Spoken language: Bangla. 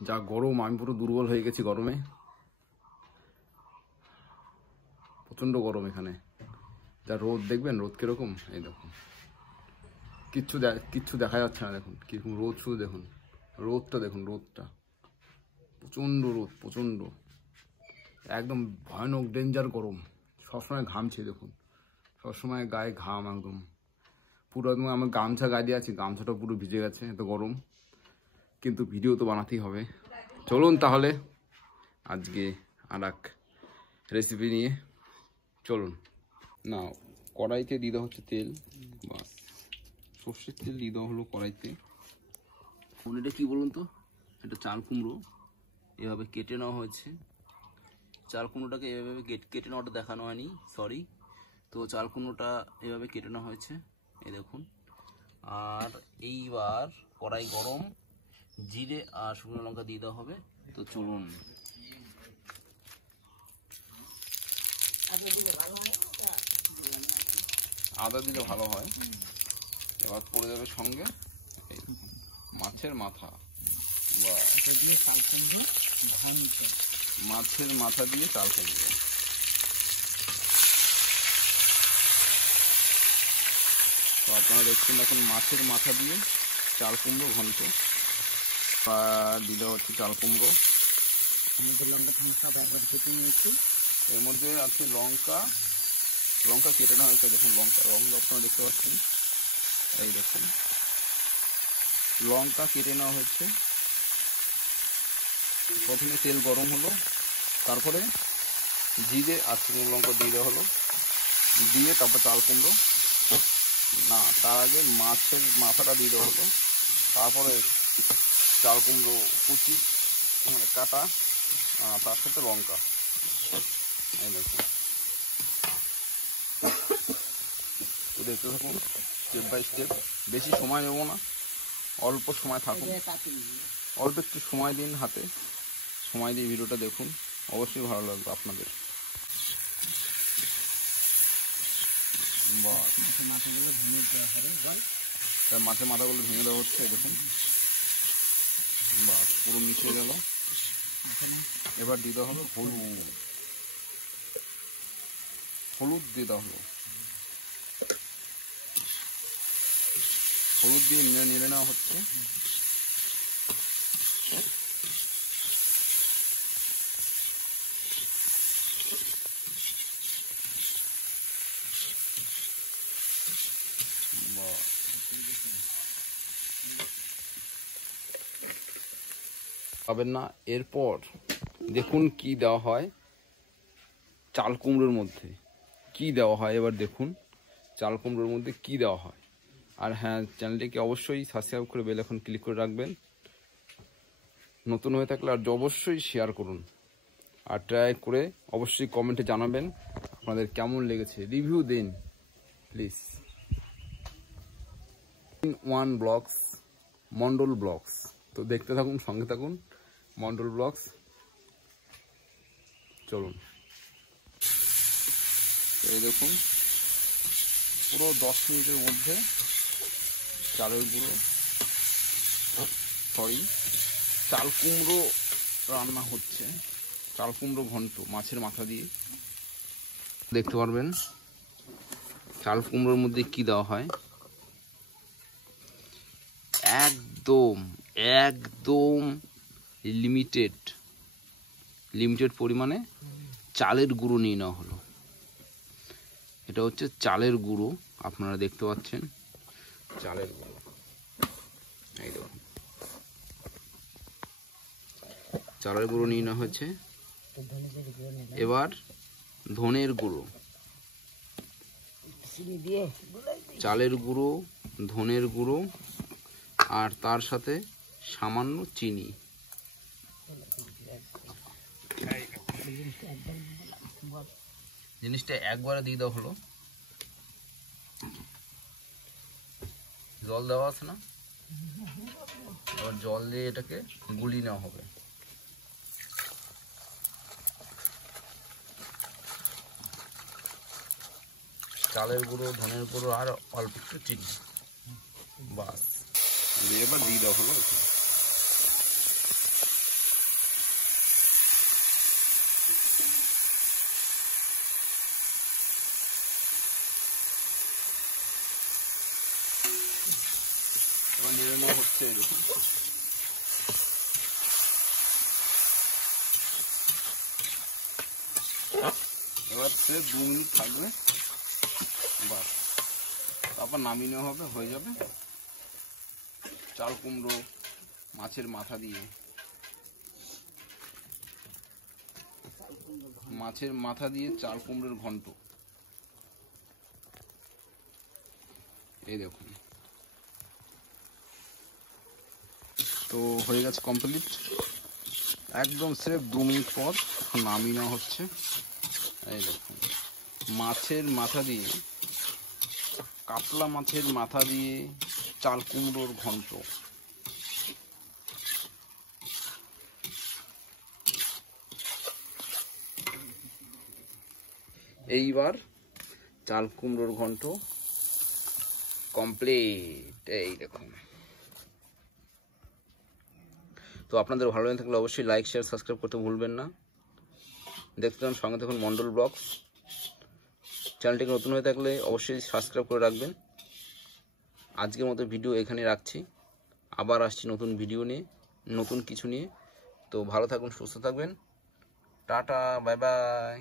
যা গরম, আমি পুরো দুর্বল হয়ে গেছি গরমে, প্রচণ্ড গরম এখানে। যা রোদ দেখবেন, রোদ কিরকম, এই দেখুন কিচ্ছু দেখা যাচ্ছে না, দেখুন কিরকম রোদ, শুধু দেখুন রোদটা, দেখুন রোদটা, প্রচণ্ড রোদ, প্রচণ্ড একদম ভয়ানক ডেঞ্জার গরম। সবসময় ঘামছে দেখুন, সবসময় গায়ে ঘাম, একদম পুরো একদম। আমার গামছা গায়ে দিয়ে আছি, গামছাটা পুরো ভিজে গেছে, এত গরম, কিন্তু ভিডিও তো বানাতেই হবে। চলুন তাহলে আজকে আর এক রেসিপি নিয়ে চলুন। না, কড়াইতে দিয়ে দেওয়া হচ্ছে তেল, বাস সর্ষের তেল দিয়ে দেওয়া হলো কড়াইতে। এটা কি বলুন তো, এটা চাল কুমড়ো, এভাবে কেটে নেওয়া হয়েছে। চাল কুমড়োটাকে এভাবে কেটে নেওয়াটা দেখানো হয়নি, সরি। তো চাল কুমড়োটা এভাবে কেটে নেওয়া হয়েছে, এই দেখুন। আর এইবার কড়াই গরম, জিরে আর শুকনো লঙ্কা দিয়ে দেওয়া হবে। তো চলুন, আদা দিলে ভালো হয়। এবার পড়ে যাবে সঙ্গে মাছের মাথা, বা মাছের মাথা দিয়ে চাল কুমড়ো। তো আপনারা দেখছেন এখন মাছের মাথা দিয়ে চাল কুমড়ো ঘন্ট। দিলে হচ্ছে চাল কুমড়ো, এর মধ্যে আছে লঙ্কা কেটে নেওয়া হয়েছে। দেখুন লঙ্কা আপনারা দেখতে পাচ্ছেন, এই দেখুন লঙ্কা কেটে নেওয়া হয়েছে। প্রথমে তেল গরম হলো, তারপরে জিরে আর শুকনো লঙ্কা দিয়ে দেওয়া হলো, দিয়ে তারপর চাল কুমড়ো, না তার আগে মাছের মাথাটা দিয়ে দেওয়া হলো, তারপরে চাল কুমড়ো কুচি মানে কাটা, তার সাথে লঙ্কা, এই দেখুন। তো দেখতে থাকুন স্টেপ বাই স্টেপ, বেশি সময় নেব না, অল্প সময় থাকুন, অল্প একটু সময় দিন, হাতে সময় দিয়ে ভিডিওটা দেখুন, অবশ্যই ভালো লাগবে আপনাদের। মাছের মাথাগুলো ভেঙে দেওয়া হচ্ছে, দেখুন বাস পুরো মিশে গেল। এবার দিতে হবে হলুদ দিয়ে দেওয়া হলো, হলুদ দিয়ে নেড়ে নেওয়া হচ্ছে। পাবেন না। এরপর দেখুন কি দেওয়া হয় চাল কুমড়োর মধ্যে, কি দেওয়া হয় এবার দেখুন চাল কুমড়োর মধ্যে কি দেওয়া হয়। আর হ্যাঁ, চ্যানেলটিকে অবশ্যই সাবস্ক্রাইব করে বেল আইকন ক্লিক করে রাখবেন নতুন হয়ে থাকলে, আর অবশ্যই শেয়ার করুন, আর ট্রাই করে অবশ্যই কমেন্টে জানাবেন আপনাদের কেমন লেগেছে, রিভিউ দিন please. One blogs, Mondal blogs, তো দেখতে থাকুন, সঙ্গে থাকুন, মন্ডল ব্লগস। চলুন, এই দেখুন পুরো 10 মিনিটের মধ্যে চালের গুঁড়ো, চাল কুমড়ো রান্না হচ্ছে, চাল কুমড়ো ঘন্ট মাছের মাথা দিয়ে। দেখতে পারবেন চাল কুমড়োর মধ্যে কি দেওয়া হয়, একদম লিমিটেড পরিমাণে চালের গুঁড়ো নিয়ে নেওয়া হলো। এটা হচ্ছে চালের গুঁড়ো, আপনারা দেখতে পাচ্ছেন চালের গুঁড়ো, এই দেখুন চালের গুঁড়ো নিয়ে নেওয়া হয়েছে। এবার ধনের গুঁড়ো, চালের গুঁড়ো, ধনের গুঁড়ো, আর তার সাথে সামান্য চিনি। জিনিসটা একবারে দিয়ে দেওয়া হলো, জল দেওয়া আছে না, এবার জল দিয়ে এটাকে গুলিয়ে নেওয়া হবে। চালের গুঁড়ো, ধনের গুঁড়ো আর অল্প একটু চিনি, বাস এবার দিয়ে দেওয়া হলো। হচ্ছে দেখুন। এবার সে 2 মিনিট থাকবে, বাস তারপর নামিয়ে নেওয়া হবে, হয়ে যাবে চাল কুমড়ো মাছের মাথা দিয়ে, চাল কুমড়োর ঘন্ট। এই দেখুন, তো হয়ে গেছে কমপ্লিট। একদম সির্ফ 2 মিনিট পর নামিয়ে নেওয়া হচ্ছে। এই দেখুন, মাছের মাথা দিয়ে, কাতলা মাছের মাথা দিয়ে চাল কুমড়োর ঘন্ট। এইবার চাল কুমড়োর ঘন্ট কমপ্লিট। এই দেখুন, তো আপনাদের ভালো লেগে থাকলে অবশ্যই লাইক শেয়ার সাবস্ক্রাইব করতে ভুলবেন না। দেখতে পান সঙ্গে দেখুন মন্ডল ব্লগস। চ্যানেলটিকে নতুন হয়ে থাকলে অবশ্যই সাবস্ক্রাইব করে রাখবেন। আজকের মতো ভিডিও এখানে রাখছি, আবার আসছি নতুন ভিডিও নিয়ে, নতুন কিছু নিয়ে। তো ভালো থাকুন, সুস্থ থাকবেন, টাটা, বাই বাই।